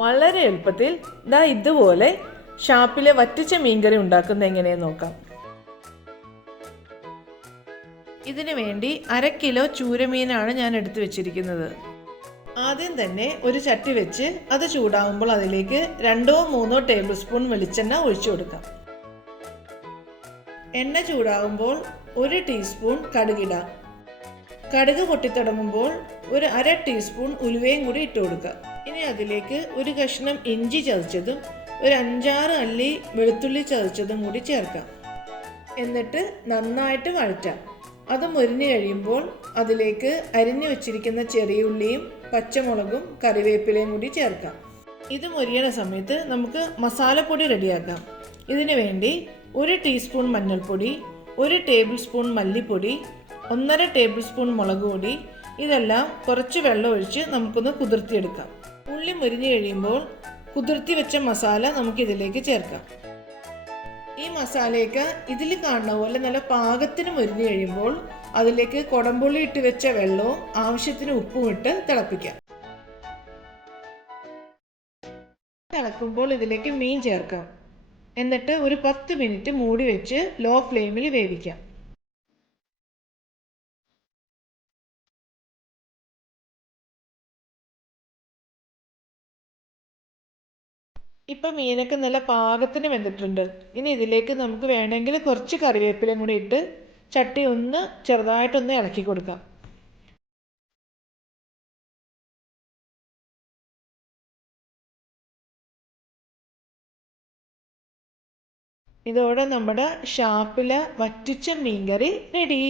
വളരെ എളുപ്പത്തിൽ ഇതുപോലെ ഷാപ്പിലെ വറ്റിച്ച മീൻകറി ഉണ്ടാക്കുന്നത് എങ്ങനെയെന്ന് നോക്കാം. ഇതിനു വേണ്ടി 1/2 കിലോ ചൂരമീനാണ് ഞാൻ എടുത്തു വെച്ചിരിക്കുന്നത്. ആദ്യം തന്നെ ഒരു ചട്ടി വെച്ച് അത് ചൂടാകുമ്പോൾ അതിലേക്ക് 2-3 ടേബിൾ സ്പൂൺ വെളിച്ചെണ്ണ ഒഴിച്ചു കൊടുക്കാം. എണ്ണ ചൂടാകുമ്പോൾ 1 ടീസ്പൂൺ കടുകിടാം. കടുക് പൊട്ടിത്തുടങ്ങുമ്പോൾ ഒരു 1/2 ടീസ്പൂൺ ഉലുവയും കൂടി ഇട്ട് കൊടുക്കുക. ഇനി അതിലേക്ക് ഒരു കഷ്ണം ഇഞ്ചി ചതച്ചതും ഒരു 5-6 അല്ലി വെളുത്തുള്ളി ചതച്ചതും കൂടി ചേർക്കാം. എന്നിട്ട് നന്നായിട്ട് വഴറ്റാം. അത് മുരിഞ്ഞു കഴിയുമ്പോൾ അതിലേക്ക് അരിഞ്ഞു വെച്ചിരിക്കുന്ന ചെറിയ ഉള്ളിയും പച്ചമുളകും കറിവേപ്പിലയും കൂടി ചേർക്കാം. ഇത് മുരിയണ സമയത്ത് നമുക്ക് മസാലപ്പൊടി റെഡിയാക്കാം. ഇതിനു വേണ്ടി 1 ടീസ്പൂൺ മഞ്ഞൾപ്പൊടി, 1 ടേബിൾ സ്പൂൺ മല്ലിപ്പൊടി, 1.5 ടേബിൾ സ്പൂൺ മുളക് പൊടി, ഇതെല്ലാം കുറച്ച് വെള്ളം ഒഴിച്ച് നമുക്കൊന്ന് കുതിർത്തിയെടുക്കാം. ഉള്ളി മുരിഞ്ഞു കഴിയുമ്പോൾ കുതിർത്തി വെച്ച മസാല നമുക്കിതിലേക്ക് ചേർക്കാം. ഈ മസാലയൊക്കെ ഇതിൽ കാണുന്ന പോലെ നല്ല പാകത്തിന് മുരിഞ്ഞു കഴിയുമ്പോൾ അതിലേക്ക് കൊടംപുളി ഇട്ട് വെച്ച വെള്ളവും ആവശ്യത്തിന് ഉപ്പും ഇട്ട് തിളപ്പിക്കാം. തിളക്കുമ്പോൾ ഇതിലേക്ക് മീൻ ചേർക്കാം. എന്നിട്ട് ഒരു 10 മിനിറ്റ് മൂടി വെച്ച് ലോ ഫ്ലെയിമിൽ വേവിക്കാം. ഇപ്പം മീനൊക്കെ നല്ല പാകത്തിന് വെന്തിട്ടുണ്ട്. ഇനി ഇതിലേക്ക് നമുക്ക് വേണമെങ്കിൽ കുറച്ച് കറിവേപ്പിലയും കൂടി ഇട്ട് ചട്ടി ഒന്ന് ചെറുതായിട്ടൊന്ന് ഇളക്കി കൊടുക്കാം. ഇതോടെ നമ്മുടെ ഷാപ്പിലെ വറ്റിച്ച മീൻകറി റെഡി.